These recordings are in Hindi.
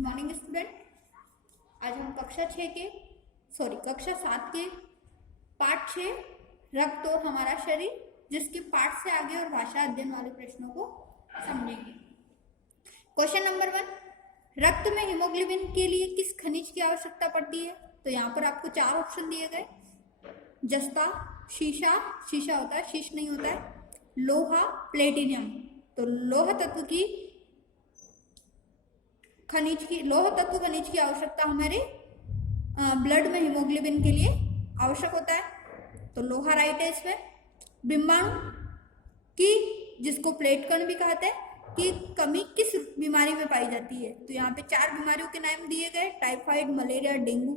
Good morning student. आज हम कक्षा 7 के पाठ 6 रक्त और हमारा शरीर जिसके पाठ से आगे और भाषा अध्ययन वाले प्रश्नों को समझेंगे। क्वेश्चन नंबर 1, रक्त में हीमोग्लोबिन के लिए किस खनिज की आवश्यकता पड़ती है? तो यहाँ पर आपको 4 ऑप्शन दिए गए। जस्ता, शीशा होता है, शीश नहीं होता है, लोहा, प्लेटिनियम। तो लोह तत्व खनिज की आवश्यकता हमारे ब्लड में हीमोग्लोबिन के लिए आवश्यक होता है, तो लोहा राइट है इसमें। बिम्बाणु की, जिसको प्लेट कण भी कहते हैं, की कमी किस बीमारी में पाई जाती है? तो यहाँ पे 4 बीमारियों के नाम दिए गए, टाइफाइड, मलेरिया, डेंगू,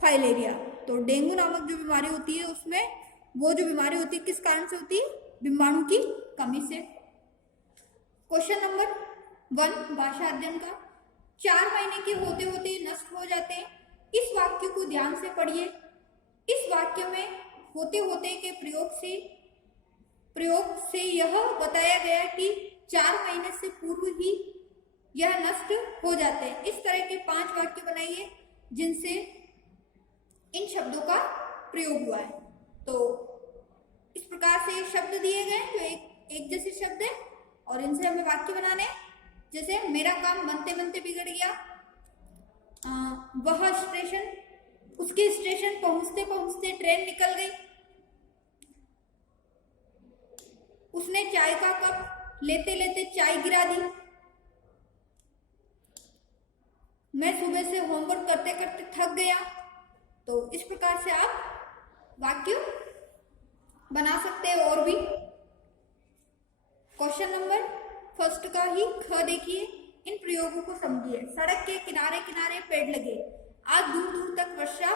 फाइलेरिया। तो डेंगू नामक जो बीमारी होती है उसमें वो जो बीमारी होती है किस कारण से होती है? बिम्बाणु की कमी से। क्वेश्चन नंबर 1 भाषा अध्ययन का, 4 महीने के होते होते नष्ट हो जाते हैं। इस वाक्य को ध्यान से पढ़िए। इस वाक्य में होते होते के प्रयोग से यह बताया गया कि 4 महीने से पूर्व ही यह नष्ट हो जाते हैं। इस तरह के 5 वाक्य बनाइए जिनसे इन शब्दों का प्रयोग हुआ है। तो इस प्रकार से शब्द दिए गए जो एक जैसे शब्द है और इनसे हमें वाक्य बनाने हैं। जैसे मेरा काम बनते बनते बिगड़ गया, वह स्टेशन, उसके स्टेशन पहुंचते पहुंचते ट्रेन निकल गई, उसने चाय का कप लेते लेते चाय गिरा दी, मैं सुबह से होमवर्क करते करते थक गया। तो इस प्रकार से आप वाक्य बना सकते हैं। और भी क्वेश्चन नंबर 1 का ही ख देखिए, इन प्रयोगों को समझिए। सड़क के किनारे किनारे पेड़ लगे, आज दूर दूर तक वर्षा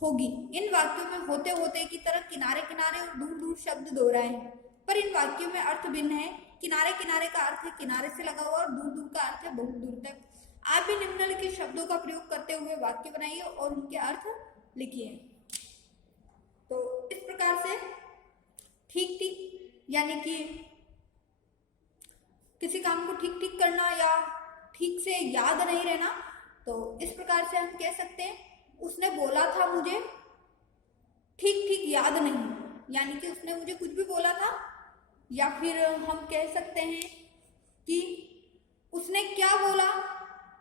होगी। इन वाक्यों में होते होते की तरह किनारे किनारे और दूर दूर शब्द दोहराए हैं, पर इन वाक्यों में अर्थ भिन्न है। किनारे किनारे का अर्थ है किनारे से लगा हुआ और दूर दूर का अर्थ है बहुत दूर तक। आप भी निम्नलिखित शब्दों का प्रयोग करते हुए वाक्य बनाइए और उनके अर्थ लिखिए। तो इस प्रकार से ठीक ठीक यानी कि किसी काम को ठीक ठीक करना या ठीक से याद नहीं रहना, तो इस प्रकार से हम कह सकते हैं उसने बोला था मुझे ठीक ठीक याद नहीं, यानी कि उसने मुझे कुछ भी बोला था। या फिर हम कह सकते हैं कि उसने क्या बोला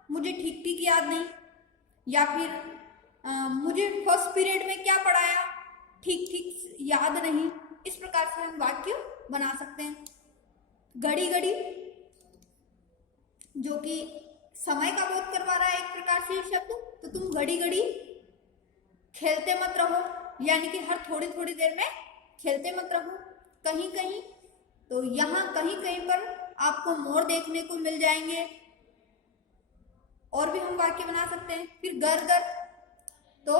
मुझे ठीक ठीक याद नहीं, या फिर मुझे फर्स्ट पीरियड में क्या पढ़ाया ठीक ठीक याद नहीं। इस प्रकार से हम वाक्य बना सकते हैं। घड़ी घड़ी, जो कि समय का बोध करवा रहा है एक प्रकार से शब्द, तो तुम घड़ी घड़ी खेलते मत रहो, यानी कि हर थोड़ी थोड़ी देर में खेलते मत रहो। कहीं कहीं, तो यहाँ कहीं कहीं पर आपको मोर देखने को मिल जाएंगे। और भी हम वाक्य बना सकते हैं। फिर गर गर, तो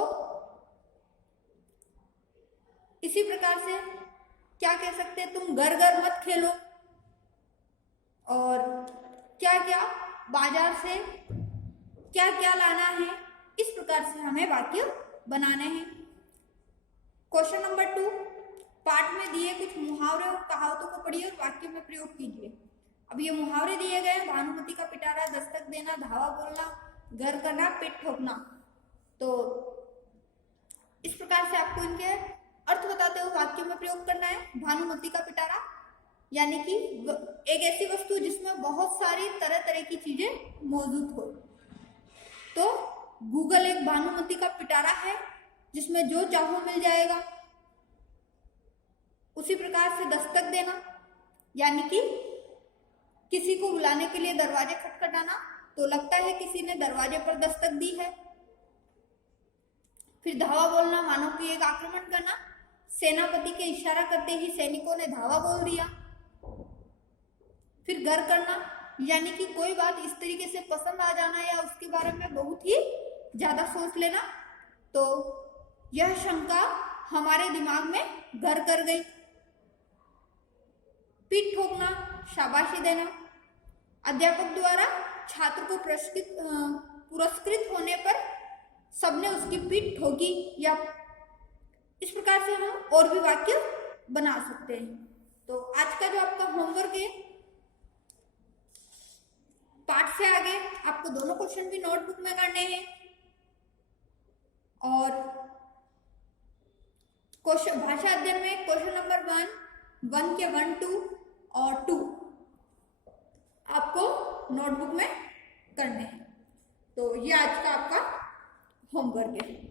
इसी प्रकार से क्या कह सकते हैं, तुम गर गर मत खेलो। और क्या क्या बाजार से क्या क्या लाना है, इस प्रकार से हमें वाक्य बनाने हैं। क्वेश्चन नंबर 2, पाठ में दिए कुछ मुहावरे और कहावतों को पढ़िए और वाक्य में प्रयोग कीजिए। अब ये मुहावरे दिए गए, भानुमति का पिटारा, दस्तक देना, धावा बोलना, घर करना, पिट ठोकना। तो इस प्रकार से आपको इनके अर्थ बताते हुए वाक्य में प्रयोग करना है। भानुमति का पिटारा यानी कि एक ऐसी वस्तु जिसमें बहुत सारी तरह तरह की चीजें मौजूद हो। तो गूगल एक भानुमति का पिटारा है जिसमें जो चाहो मिल जाएगा। उसी प्रकार से दस्तक देना यानी कि किसी को बुलाने के लिए दरवाजे खटखटाना, तो लगता है किसी ने दरवाजे पर दस्तक दी है। फिर धावा बोलना, मानो कि एक आक्रमण करना, सेनापति के इशारा करते ही सैनिकों ने धावा बोल दिया। फिर घर करना यानी कि कोई बात इस तरीके से पसंद आ जाना या उसके बारे में बहुत ही ज्यादा सोच लेना, तो यह शंका हमारे दिमाग में घर कर गई। पीठ ठोकना, शाबाशी देना, अध्यापक द्वारा छात्र को पुरस्कृत होने पर सबने उसकी पीठ ठोकी, या इस प्रकार से हम और भी वाक्य बना सकते हैं। तो आज का जो आपका होमवर्क है, पाठ से आगे आपको दोनों क्वेश्चन भी नोटबुक में करने हैं। और क्वेश्चन भाषा अध्ययन में क्वेश्चन नंबर 1 के 1, 2 और 2 आपको नोटबुक में करने हैं। तो ये आज का आपका होमवर्क है।